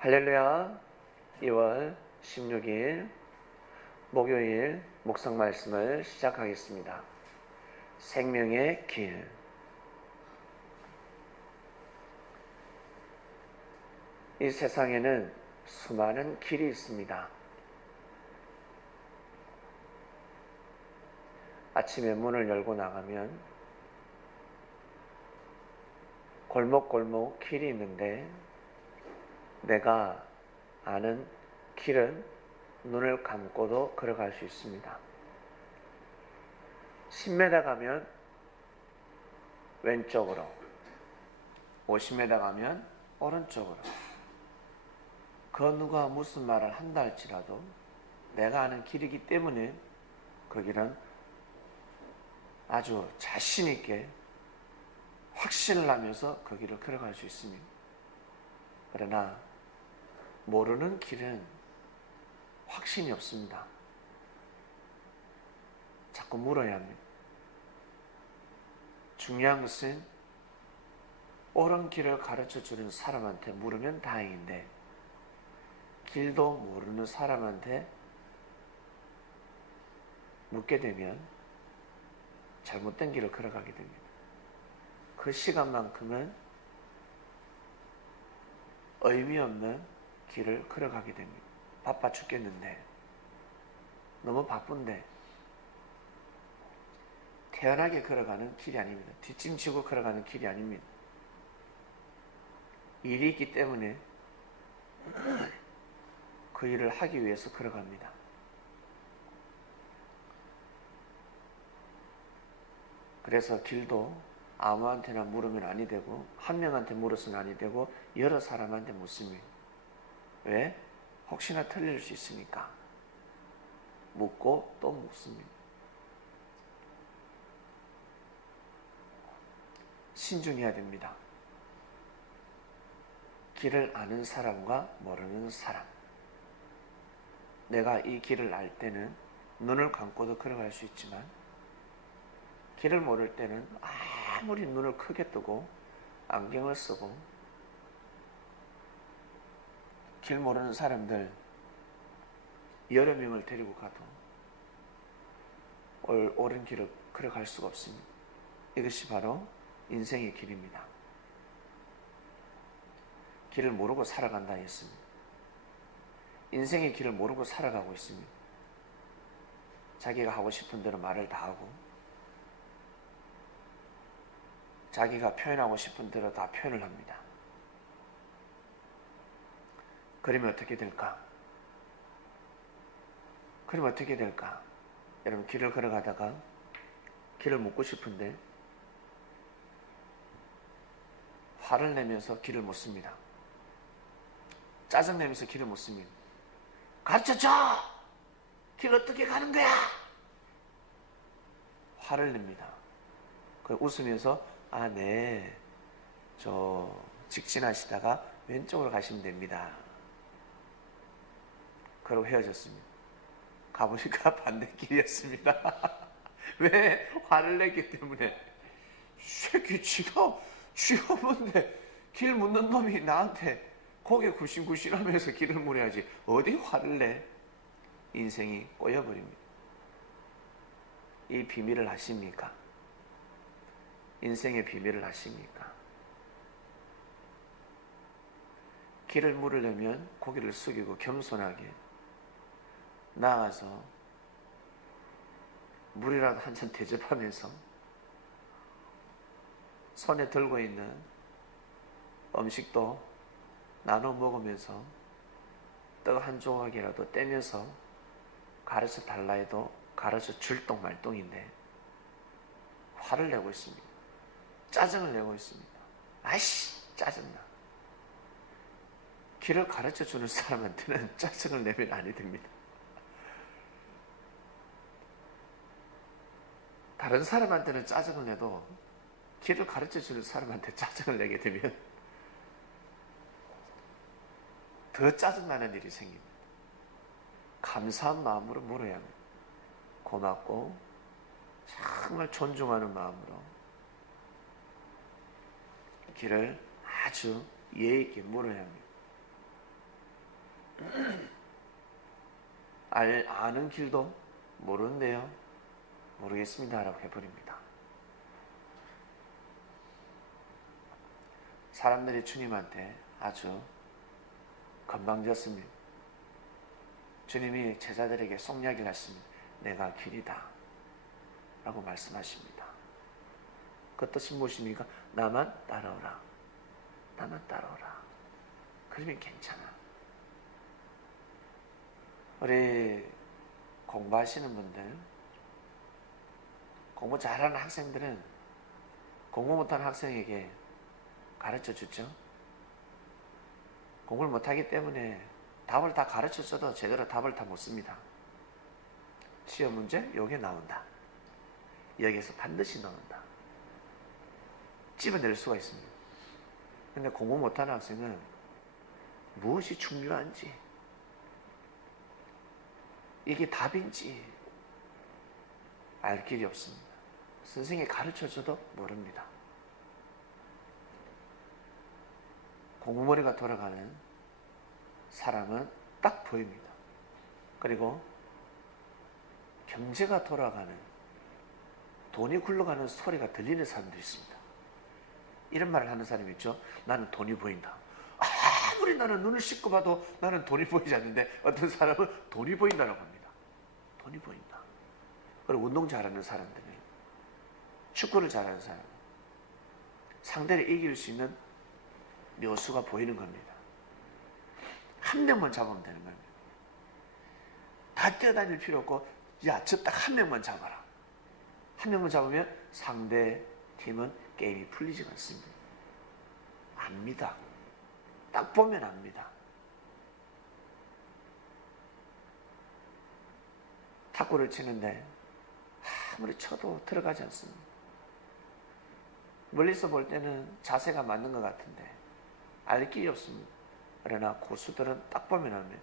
할렐루야. 2월 16일 목요일 묵상 말씀을 시작하겠습니다. 생명의 길. 이 세상에는 수많은 길이 있습니다. 아침에 문을 열고 나가면 골목골목 길이 있는데 내가 아는 길은 눈을 감고도 걸어갈 수 있습니다. 10m 가면 왼쪽으로, 50m 가면 오른쪽으로. 그 누가 무슨 말을 한다 할지라도 내가 아는 길이기 때문에 그 길은 아주 자신 있게 확신을 하면서 그 길을 걸어갈 수 있습니다. 그러나 모르는 길은 확신이 없습니다. 자꾸 물어야 합니다. 중요한 것은 옳은 길을 가르쳐 주는 사람한테 물으면 다행인데 길도 모르는 사람한테 묻게 되면 잘못된 길을 걸어가게 됩니다. 그 시간만큼은 의미 없는 길을 걸어가게 됩니다. 바빠 죽겠는데, 너무 바쁜데, 태연하게 걸어가는 길이 아닙니다. 뒷짐지고 걸어가는 길이 아닙니다. 일이 있기 때문에 그 일을 하기 위해서 걸어갑니다. 그래서 길도 아무한테나 물으면 아니 되고, 한 명한테 물어서는 아니 되고, 여러 사람한테 묻습니다. 왜? 혹시나 틀릴 수 있으니까. 묻고 또 묻습니다. 신중해야 됩니다. 길을 아는 사람과 모르는 사람. 내가 이 길을 알 때는 눈을 감고도 걸어갈 수 있지만, 길을 모를 때는 아무리 눈을 크게 뜨고 안경을 쓰고 길 모르는 사람들 여러 명을 데리고 가도 옳은 길을 걸어갈 수가 없습니다. 이것이 바로 인생의 길입니다. 길을 모르고 살아간다 했습니다. 인생의 길을 모르고 살아가고 있습니다. 자기가 하고 싶은 대로 말을 다 하고 자기가 표현하고 싶은 대로 다 표현을 합니다. 그러면 어떻게 될까? 여러분, 길을 걸어가다가 길을 묻고 싶은데 화를 내면서 길을 묻습니다. 짜증내면서 길을 묻습니다. 가르쳐줘! 길 어떻게 가는 거야? 화를 냅니다. 웃으면서 네, 저 직진하시다가 왼쪽으로 가시면 됩니다. 그러고 헤어졌습니다. 가보니까 반대길이었습니다. 왜? 화를 냈기 때문에. 새끼 지가 뭔데 길 묻는 놈이 나한테 고개 굴신굴신하면서 길을 물어야지 어디 화를 내? 인생이 꼬여버립니다. 이 비밀을 아십니까? 인생의 비밀을 아십니까? 길을 물으려면 고개를 숙이고 겸손하게 나아가서 물이라도 한 잔 대접하면서 손에 들고 있는 음식도 나눠 먹으면서 떡 한 조각이라도 떼면서 가르쳐 달라 해도 가르쳐 줄똥 말똥인데 화를 내고 있습니다. 짜증을 내고 있습니다. 아이씨, 짜증나. 길을 가르쳐 주는 사람한테는 짜증을 내면 아니 됩니다. 다른 사람한테는 짜증을 내도 길을 가르쳐 주는 사람한테 짜증을 내게 되면 더 짜증나는 일이 생깁니다. 감사한 마음으로 물어야 합니다. 고맙고 정말 존중하는 마음으로 길을 아주 예의 있게 물어야 합니다. 아는 길도 모르는데요. 모르겠습니다. 라고 해버립니다. 사람들이 주님한테 아주 건방졌습니다. 주님이 제자들에게 속 이야기를 하십니다. 내가 길이다. 라고 말씀하십니다. 그 뜻이 무엇입니까? 나만 따라오라. 나만 따라오라. 그러면 괜찮아. 우리 공부하시는 분들, 공부 잘하는 학생들은 공부 못하는 학생에게 가르쳐 주죠. 공부를 못하기 때문에 답을 다 가르쳐 줘도 제대로 답을 다 못 씁니다. 시험 문제 여기에 나온다. 여기에서 반드시 나온다. 집어낼 수가 있습니다. 근데 공부 못하는 학생은 무엇이 중요한지, 이게 답인지 알 길이 없습니다. 선생님이 가르쳐줘도 모릅니다. 공부머리가 돌아가는 사람은 딱 보입니다. 그리고 경제가 돌아가는, 돈이 굴러가는 소리가 들리는 사람도 있습니다. 이런 말을 하는 사람이 있죠. 나는 돈이 보인다. 아무리 나는 눈을 씻고 봐도 나는 돈이 보이지 않는데 어떤 사람은 돈이 보인다라고 합니다. 돈이 보인다. 그리고 운동 잘하는 사람들은, 축구를 잘하는 사람은 상대를 이길 수 있는 묘수가 보이는 겁니다. 한 명만 잡으면 되는 겁니다. 다 뛰어다닐 필요 없고, 야, 저 딱 한 명만 잡아라. 한 명만 잡으면 상대 팀은 게임이 풀리지가 않습니다. 압니다. 딱 보면 압니다. 탁구를 치는데 아무리 쳐도 들어가지 않습니다. 멀리서 볼 때는 자세가 맞는 것 같은데 알 길이 없습니다. 그러나 고수들은 딱 보면 압니다.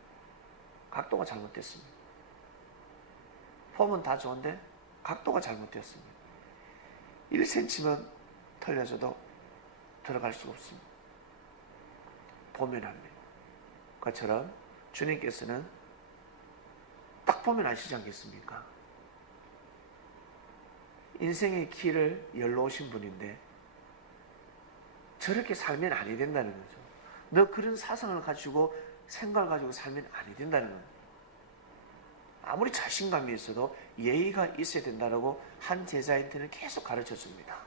각도가 잘못됐습니다. 폼은 다 좋은데 각도가 잘못되었습니다. 1cm만 틀려져도 들어갈 수가 없습니다. 보면 압니다. 그처럼 주님께서는 딱 보면 아시지 않겠습니까? 인생의 길을 열어오신 분인데 저렇게 살면 아니 된다는 거죠. 너 그런 사상을 가지고, 생각을 가지고 살면 아니 된다는 거예요. 아무리 자신감이 있어도 예의가 있어야 된다고 한 제자한테는 계속 가르쳐 줍니다.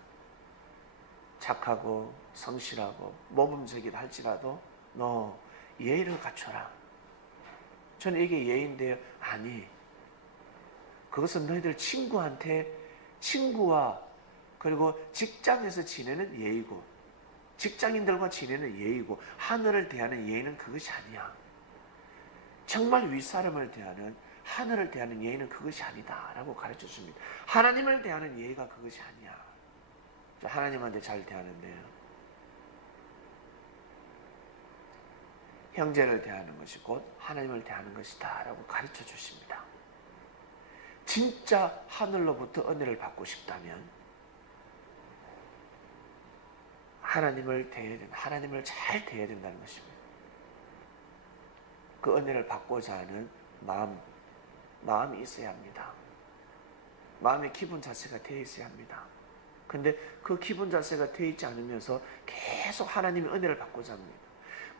착하고 성실하고 모범적이다 할지라도 너 예의를 갖춰라. 저는 이게 예의인데요. 아니, 그것은 너희들 친구와 그리고 직장에서 지내는 예의고, 직장인들과 지내는 예의고, 하늘을 대하는 예의는 그것이 아니야. 정말 윗사람을 대하는, 하늘을 대하는 예의는 그것이 아니다 라고 가르쳐 줍니다. 하나님을 대하는 예의가 그것이 아니야. 하나님한테 잘 대하는데요, 형제를 대하는 것이 곧 하나님을 대하는 것이다 라고 가르쳐 주십니다. 진짜 하늘로부터 은혜를 받고 싶다면 하나님을 잘 대해야 된다는 것입니다. 그 은혜를 받고자 하는 마음이 있어야 합니다. 마음의 기분 자체가 되어 있어야 합니다. 근데 그 기분 자체가 되어 있지 않으면서 계속 하나님의 은혜를 받고자 합니다.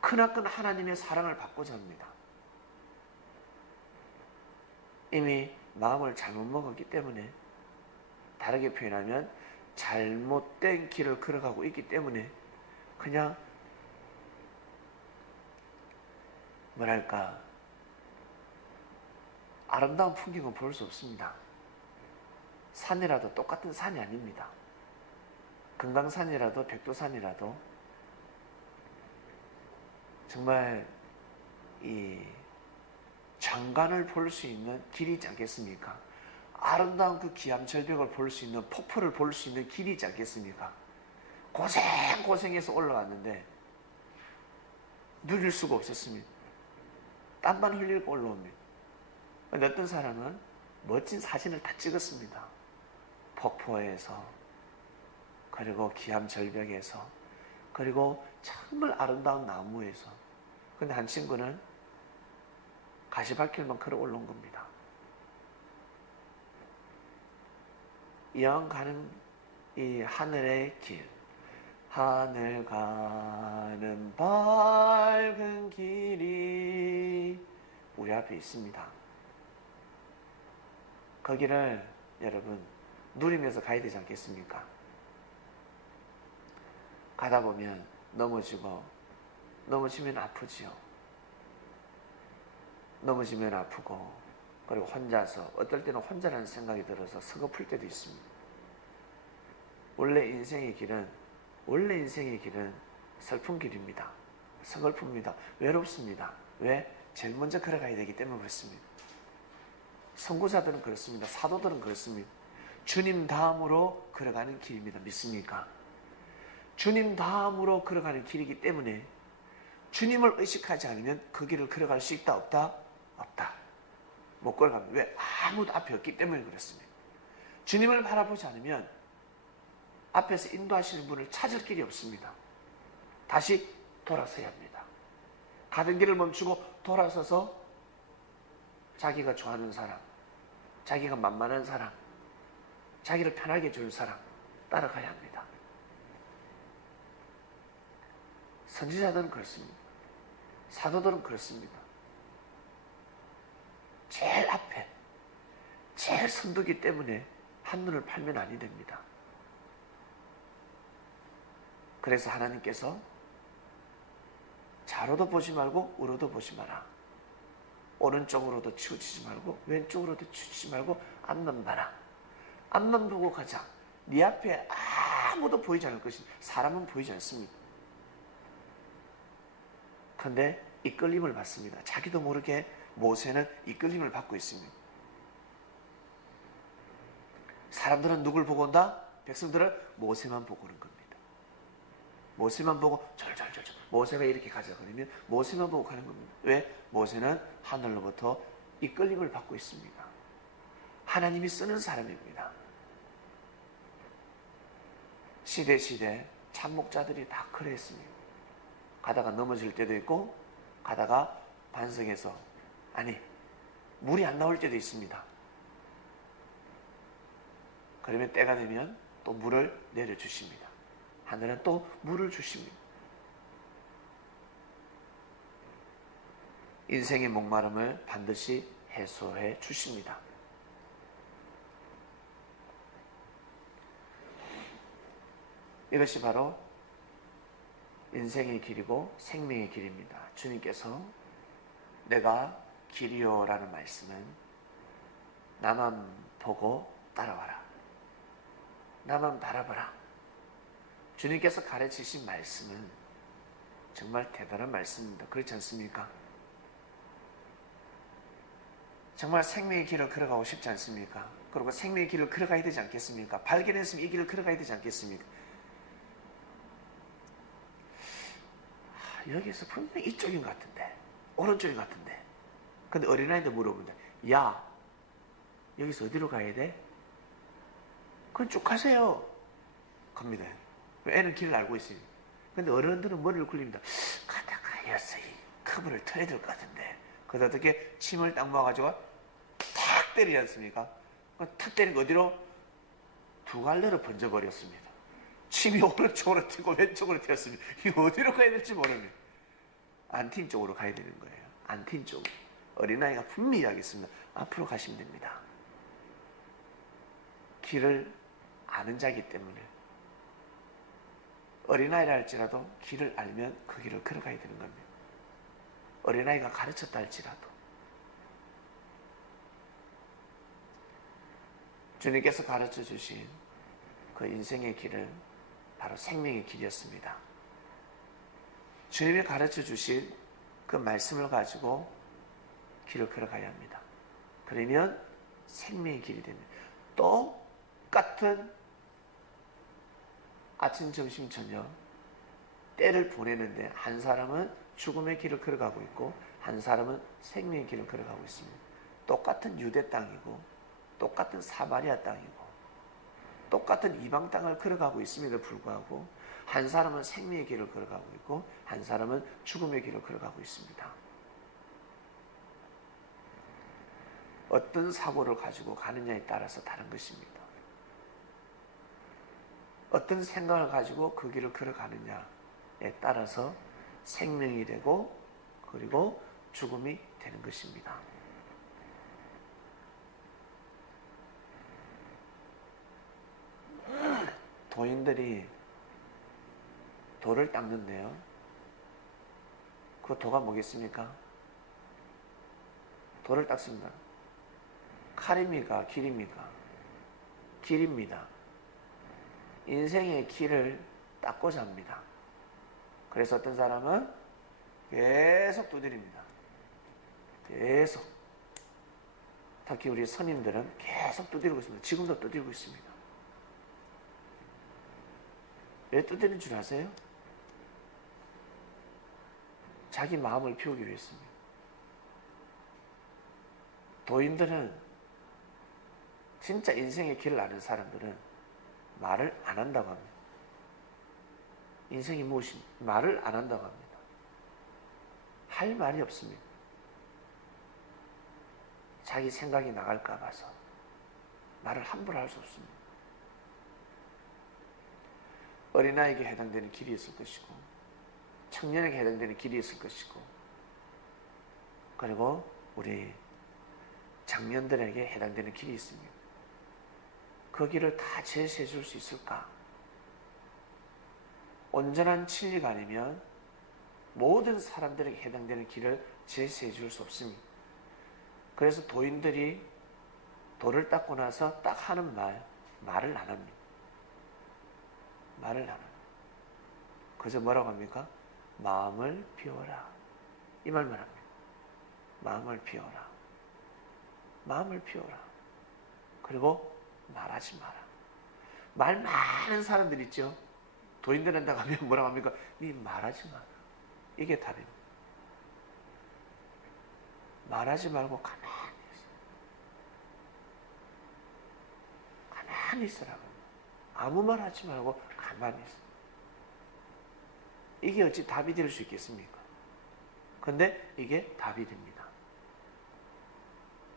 크나큰 하나님의 사랑을 받고자 합니다. 이미 마음을 잘못 먹었기 때문에, 다르게 표현하면 잘못된 길을 걸어가고 있기 때문에 그냥 뭐랄까, 아름다운 풍경은 볼 수 없습니다. 산이라도 똑같은 산이 아닙니다. 금강산이라도 백두산이라도 정말 이 장관을 볼 수 있는 길이 있지 않겠습니까? 아름다운 그 기암절벽을 볼 수 있는, 폭포를 볼 수 있는 길이 있지 않겠습니까? 고생해서 올라갔는데 누릴 수가 없었습니다. 땀만 흘리고 올라옵니다. 근데 어떤 사람은 멋진 사진을 다 찍었습니다. 폭포에서, 그리고 기암절벽에서, 그리고 정말 아름다운 나무에서. 근데 한 친구는 가시밭길만 걸어 올라온 겁니다. 이왕 가는 이 하늘의 길, 하늘 가는 밝은 길이 우리 앞에 있습니다. 거기를 여러분 누리면서 가야 되지 않겠습니까? 가다 보면 넘어지면 아프지요. 넘어지면 아프고, 그리고 혼자서, 어떨 때는 혼자라는 생각이 들어서 서글플 때도 있습니다. 원래 인생의 길은 슬픈 길입니다. 서글픕니다. 외롭습니다. 왜? 제일 먼저 걸어가야 되기 때문에 그렇습니다. 선구자들은 그렇습니다. 사도들은 그렇습니다. 주님 다음으로 걸어가는 길입니다. 믿습니까? 주님 다음으로 걸어가는 길이기 때문에 주님을 의식하지 않으면 그 길을 걸어갈 수 있다 없다? 없다. 못 걸어갑니다. 왜? 아무도 앞에 없기 때문에 그렇습니다. 주님을 바라보지 않으면 앞에서 인도하시는 분을 찾을 길이 없습니다. 다시 돌아서야 합니다. 가던 길을 멈추고 돌아서서 자기가 좋아하는 사람, 자기가 만만한 사람, 자기를 편하게 해주는 사람 따라가야 합니다. 선지자들은 그렇습니다. 사도들은 그렇습니다. 제일 앞에, 제일 선두기 때문에 한눈을 팔면 아니 됩니다. 그래서 하나님께서 좌로도 보지 말고 우로도 보지 마라. 오른쪽으로도 치우치지 말고 왼쪽으로도 치우치지 말고 앞만 봐라. 앞만 보고 가자. 네 앞에 아무도 보이지 않을 것입니다. 사람은 보이지 않습니다. 그런데 이끌림을 받습니다. 자기도 모르게 모세는 이끌림을 받고 있습니다. 사람들은 누굴 보고 온다? 백성들은 모세만 보고 오는 겁니다. 모세만 보고 절절절절 모세가 이렇게 가자 그러면 모세만 보고 가는 겁니다. 왜? 모세는 하늘로부터 이끌림을 받고 있습니다. 하나님이 쓰는 사람입니다. 시대 참목자들이 다 그랬습니다. 가다가 넘어질 때도 있고 가다가 반석에서 물이 안 나올 때도 있습니다. 그러면 때가 되면 또 물을 내려주십니다. 하늘은 또 물을 주십니다. 인생의 목마름을 반드시 해소해 주십니다. 이것이 바로 인생의 길이고 생명의 길입니다. 주님께서 내가 길이요 라는 말씀은 나만 보고 따라와라. 나만 바라봐라. 주님께서 가르치신 말씀은 정말 대단한 말씀입니다. 그렇지 않습니까? 정말 생명의 길을 걸어가고 싶지 않습니까? 그리고 생명의 길을 걸어가야 되지 않겠습니까? 발견했으면 이 길을 걸어가야 되지 않겠습니까? 여기서 분명히 이쪽인 것 같은데, 오른쪽인 것 같은데. 근데 어린아이한테 물어본다. 야, 여기서 어디로 가야 돼? 그건 쭉 가세요. 갑니다. 애는 길을 알고 있어요. 근데 어른들은 머리를 굴립니다. 가다가 여서 이 커브를 털어야 될 것 같은데. 그러다 어떻게 침을 딱 모아가지고 탁 때리지 않습니까? 탁 때린 거 어디로? 두 갈래로 번져버렸습니다. 침이 오른쪽으로 튀고 왼쪽으로 튀었습니다. 이거 어디로 가야 될지 모릅니다. 안틴 쪽으로 가야 되는 거예요. 안틴 쪽으로. 어린아이가 분명히 하겠습니다. 앞으로 가시면 됩니다. 길을 아는 자이기 때문에 어린아이라 할지라도 길을 알면 그 길을 걸어가야 되는 겁니다. 어린아이가 가르쳤다 할지라도 주님께서 가르쳐 주신 그 인생의 길은 바로 생명의 길이었습니다. 주님이 가르쳐 주신 그 말씀을 가지고 길을 걸어가야 합니다. 그러면 생명의 길이 됩니다. 똑같은 아침, 점심, 저녁 때를 보내는데 한 사람은 죽음의 길을 걸어가고 있고 한 사람은 생명의 길을 걸어가고 있습니다. 똑같은 유대 땅이고 똑같은 사마리아 땅이고 똑같은 이방 땅을 걸어가고 있음에도 불구하고 한 사람은 생명의 길을 걸어가고 있고 한 사람은 죽음의 길을 걸어가고 있습니다. 어떤 사고를 가지고 가느냐에 따라서 다른 것입니다. 어떤 생각을 가지고 그 길을 걸어가느냐에 따라서 생명이 되고 그리고 죽음이 되는 것입니다. 도인들이 돌을 닦는데요. 그 도가 뭐겠습니까? 돌을 닦습니다. 칼입니까? 길입니까? 길입니다. 인생의 길을 닦고자 합니다. 그래서 어떤 사람은 계속 두드립니다. 계속. 특히 우리 스님들은 계속 두드리고 있습니다. 지금도 두드리고 있습니다. 왜 두드리는 줄 아세요? 자기 마음을 피우기 위해서입니다. 도인들은 진짜 인생의 길을 아는 사람들은 말을 안 한다고 합니다. 인생이 무엇인지 말을 안 한다고 합니다. 할 말이 없습니다. 자기 생각이 나갈까 봐서 말을 함부로 할 수 없습니다. 어린아이에게 해당되는 길이 있을 것이고 청년에게 해당되는 길이 있을 것이고 그리고 우리 장년들에게 해당되는 길이 있습니다. 그 길을 다 제시해 줄 수 있을까? 온전한 진리가 아니면 모든 사람들에게 해당되는 길을 제시해 줄 수 없습니다. 그래서 도인들이 돌을 닦고 나서 딱 하는 말을 안 합니다. 말을 안 합니다. 그래서 뭐라고 합니까? 마음을 비워라. 이 말만 합니다. 마음을 비워라. 마음을 비워라. 그리고 말하지 마라. 말 많은 사람들 있죠? 도인들한테 가면 뭐라고 합니까? 네 말하지 마라. 이게 답입니다. 말하지 말고 가만히 있어. 가만히 있으라고. 아무 말 하지 말고 가만히 있어. 이게 어찌 답이 될 수 있겠습니까? 근데 이게 답이 됩니다.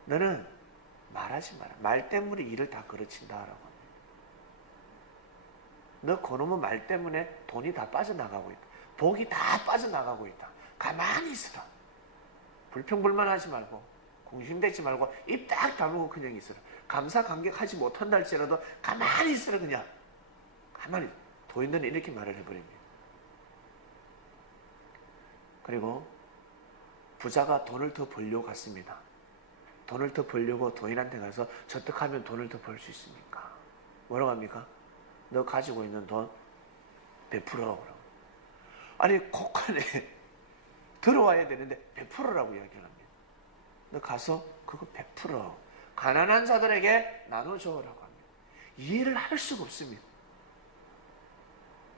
너는 말하지 마라. 말 때문에 일을 다 그르친다라고 합니다. 너 그놈의 말 때문에 돈이 다 빠져나가고 있다. 복이 다 빠져나가고 있다. 가만히 있으라. 불평불만하지 말고 공심되지 말고 입 딱 다물고 그냥 있으라. 감사 감격하지 못한다 할지라도 가만히 있으라. 그냥 가만히. 도인들은 이렇게 말을 해버립니다. 그리고 부자가 돈을 더 벌려고 갔습니다. 돈을 더 벌려고 도인한테 가서 저 어떻게 하면 돈을 더 벌 수 있습니까? 뭐라고 합니까? 너 가지고 있는 돈 베풀어. 아니 곳간에 들어와야 되는데 베풀어라고 이야기를 합니다. 너 가서 그거 베풀어. 가난한 자들에게 나눠줘라고 합니다. 이해를 할 수가 없습니다.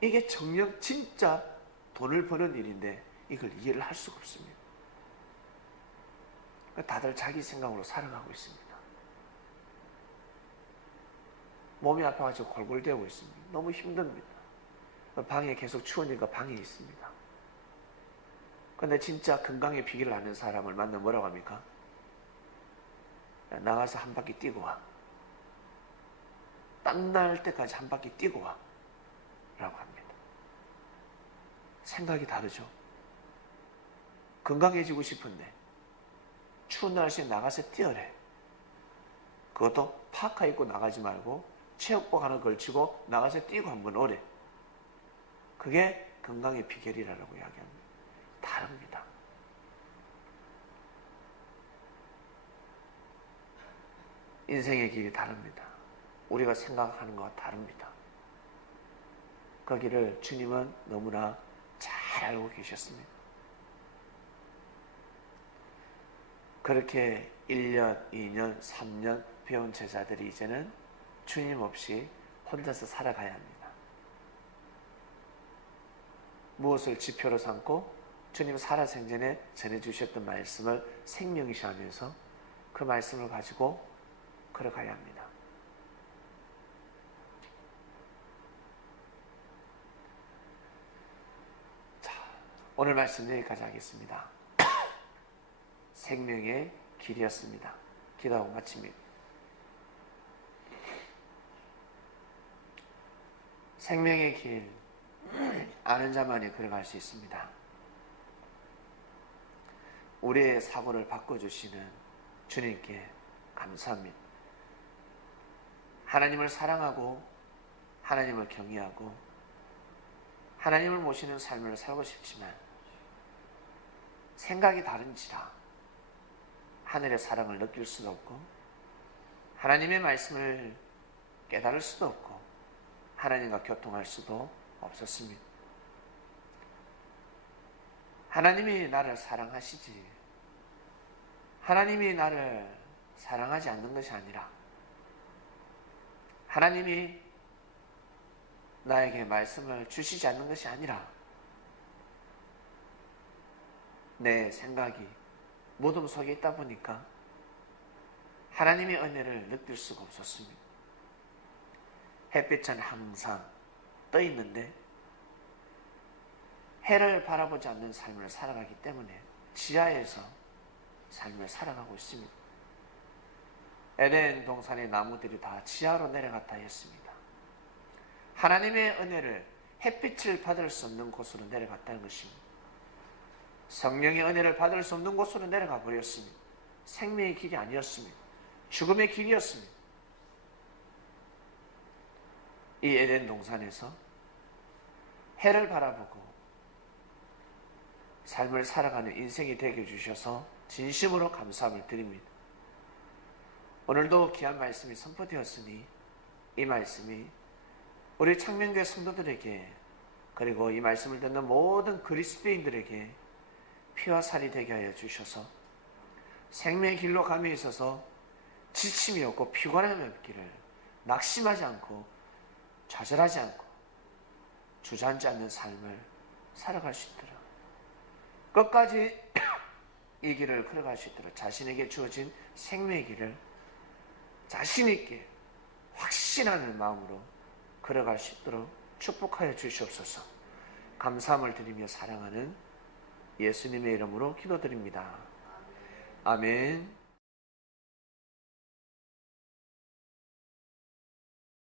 이게 정녕 진짜 돈을 버는 일인데 이걸 이해를 할 수가 없습니다. 다들 자기 생각으로 살아가고 있습니다. 몸이 아파가지고 골골대고 있습니다. 너무 힘듭니다. 방에 계속 추우니까 방에 있습니다. 근데 진짜 건강의 비결을 아는 사람을 만나면 뭐라고 합니까? 나가서 한 바퀴 뛰고 와. 땀날 때까지 한 바퀴 뛰고 와. 라고 합니다. 생각이 다르죠? 건강해지고 싶은데 추운 날씨에 나가서 뛰어래. 그것도 파카 입고 나가지 말고 체육복 하나 걸치고 나가서 뛰고 한번 오래. 그게 건강의 비결이라고 이야기합니다. 다릅니다. 인생의 길이 다릅니다. 우리가 생각하는 것과 다릅니다. 그 길을 주님은 너무나 잘 알고 계셨습니다. 그렇게 1년, 2년, 3년 배운 제자들이 이제는 주님 없이 혼자서 살아가야 합니다. 무엇을 지표로 삼고 주님 살아생전에 전해주셨던 말씀을 생명시하면서 그 말씀을 가지고 걸어가야 합니다. 자, 오늘 말씀 여기까지 하겠습니다. 생명의 길이었습니다. 기도하고 마칩니다. 생명의 길 아는 자만이 걸어갈 수 있습니다. 우리의 사고를 바꿔주시는 주님께 감사합니다. 하나님을 사랑하고 하나님을 경외하고 하나님을 모시는 삶을 살고 싶지만 생각이 다른지라 하늘의 사랑을 느낄 수도 없고 하나님의 말씀을 깨달을 수도 없고 하나님과 교통할 수도 없었습니다. 하나님이 나를 사랑하시지 하나님이 나를 사랑하지 않는 것이 아니라 하나님이 나에게 말씀을 주시지 않는 것이 아니라 내 생각이 무덤 속에 있다 보니까 하나님의 은혜를 느낄 수가 없었습니다. 햇빛은 항상 떠 있는데 해를 바라보지 않는 삶을 살아가기 때문에 지하에서 삶을 살아가고 있습니다. 에덴 동산의 나무들이 다 지하로 내려갔다 했습니다. 하나님의 은혜를 햇빛을 받을 수 없는 곳으로 내려갔다는 것입니다. 성령의 은혜를 받을 수 없는 곳으로 내려가 버렸습니다. 생명의 길이 아니었습니다. 죽음의 길이었습니다. 이 에덴 동산에서 해를 바라보고 삶을 살아가는 인생이 되게 해주셔서 진심으로 감사함을 드립니다. 오늘도 귀한 말씀이 선포되었으니 이 말씀이 우리 창명교회 성도들에게 그리고 이 말씀을 듣는 모든 그리스도인들에게 피와 살이 되게 하여 주셔서 생명의 길로 감에 있어서 지침이 없고 피곤함이 없기를 낙심하지 않고 좌절하지 않고 주저앉지 않는 삶을 살아갈 수 있도록 끝까지 이 길을 걸어갈 수 있도록 자신에게 주어진 생명의 길을 자신 있게 확신하는 마음으로 걸어갈 수 있도록 축복하여 주시옵소서. 감사함을 드리며 사랑하는 예수님의 이름으로 기도드립니다. 아멘.